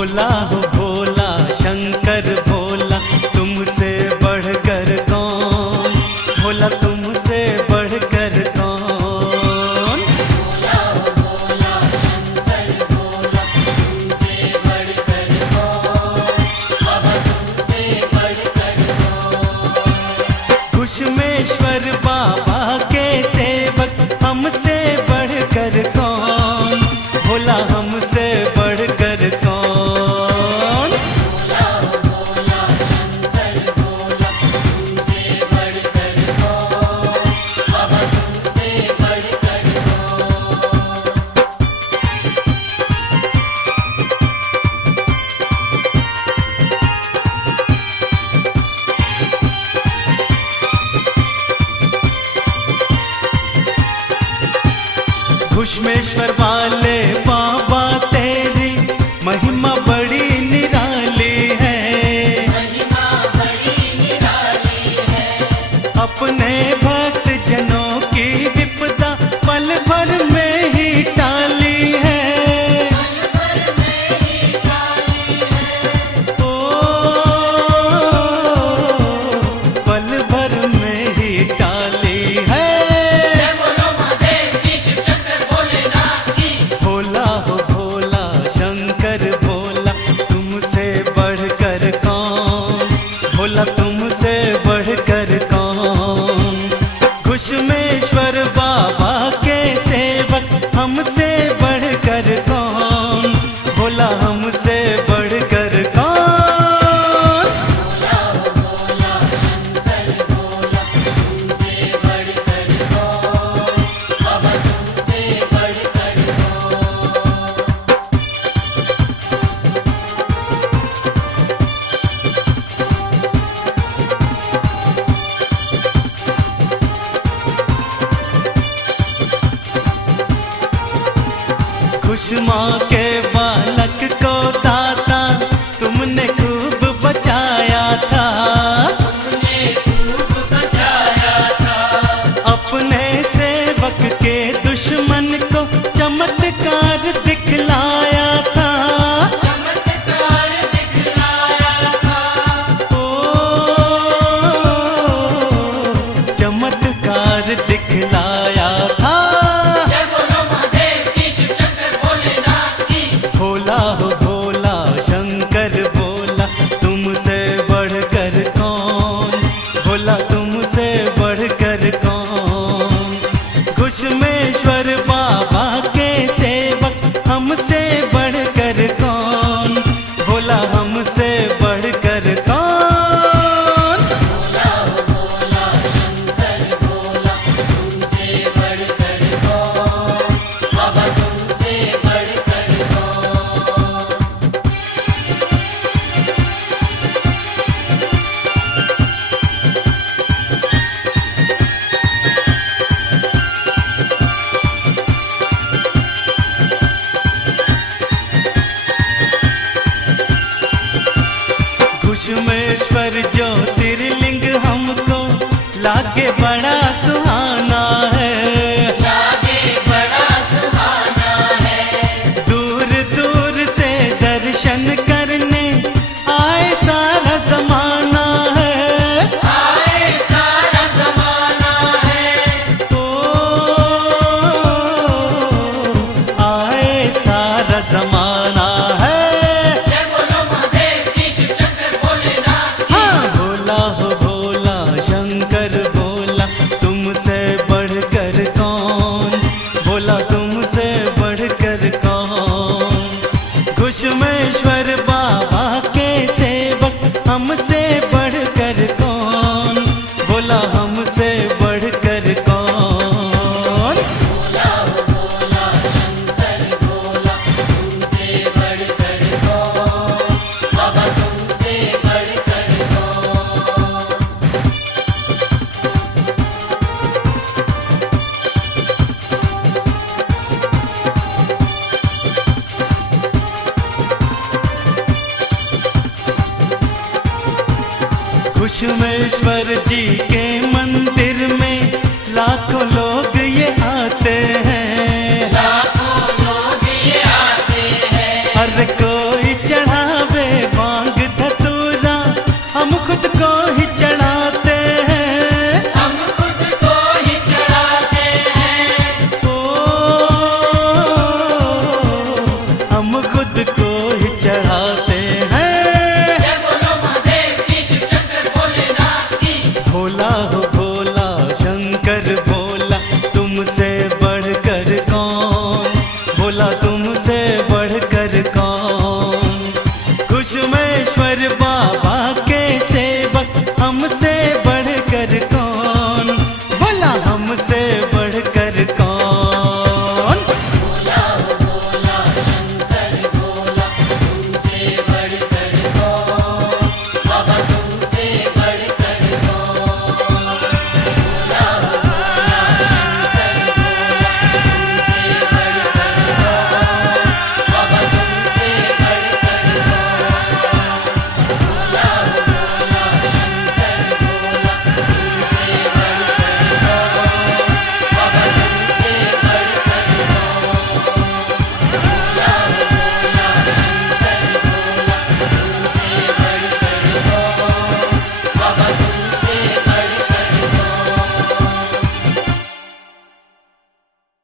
भोला हो भोला शंकर भोला, तुमसे बढ़कर कौन, भोला तुमसे बढ़कर कौन। भोला हो भोला शंकर भोला, तुमसे बढ़कर कौन, बाबा तुमसे बढ़कर कौन। घुश्मेश्वर बाबा के सेवक, हमसे बढ़कर कौन, भोला हमसे बढ़कर कौन। भोला हो भोला शंकर भोला, तुमसे बढ़कर कौन, बाबा तुमसे बढ़कर कौन। घुश्मेश्वर वाले बाबा तेरी महिमा बड़ी निराली है, महिमा बड़ी निराली है। अपने भक्त जनों की विपदा पल भर में ही टाली है। पल भर में ही डाली है। ओ पल भर में ही टाली है। जय बोलो महादेव की, शिव शंकर भोलेनाथ की। भोला हो भोला शंकर भोला, तुमसे बढ़कर कौन, भोला तुमसे बढ़कर कौन। घुश्मेश्वर बाबा के सेवक, हमसे बढ़कर कौन, भोला हमसे बढ़कर कौन। भोला हो भोला शंकर भोला, तुमसे बढ़कर कौन, बाबा तुमसे बढ़कर कौन। खुशमा के बालक को दाता, तुमने खूब बचाया था, तुमने खूब बचाया था। अपने सेवक के दुश्मन को चमत्कार दिखलाया था। चमत्कार दिखलाया था। ओ चमत्कार दिखलाया था। जय बोलो महादेव की, शिव शंकर भोलेनाथ की। भोला हो भोला शंकर भोला, तुमसे बढ़कर कौन, भोला तुमसे बढ़कर कौन। घुश्मेश्वर बाबा के सेवक, हमसे बढ़कर कौन, भोला हमसे बढ़कर कौन। भोला हो भोला शंकर भोला, तुमसे बढ़कर कौन, बाबा तुमसे बढ़कर कौन। घुश्मेश्वर ज्योतिर्लिंग हमको लागे बड़ा सुहाना है, लागे बड़ा सुहाना है। दूर दूर से दर्शन करने आए सारा जमाना है। आए सारा जमाना है। ओ आए सारा जमाना है। जय बोलो महादेव की, शिव शंकर भोलेनाथ की। हाँ भोला हो भोला शंकर भोला, तुमसे बढ़कर कौन, भोला तुमसे बढ़कर कौन। घुश्मेश्वर बाबा के सेवक, हमसे बढ़कर कौन, भोला हमसे बढ़कर कौन। भोला हो भोला शंकर भोला, तुमसे बढ़कर कौन, बाबा तुमसे बढ़कर कौन। घुश्मेश्वर जी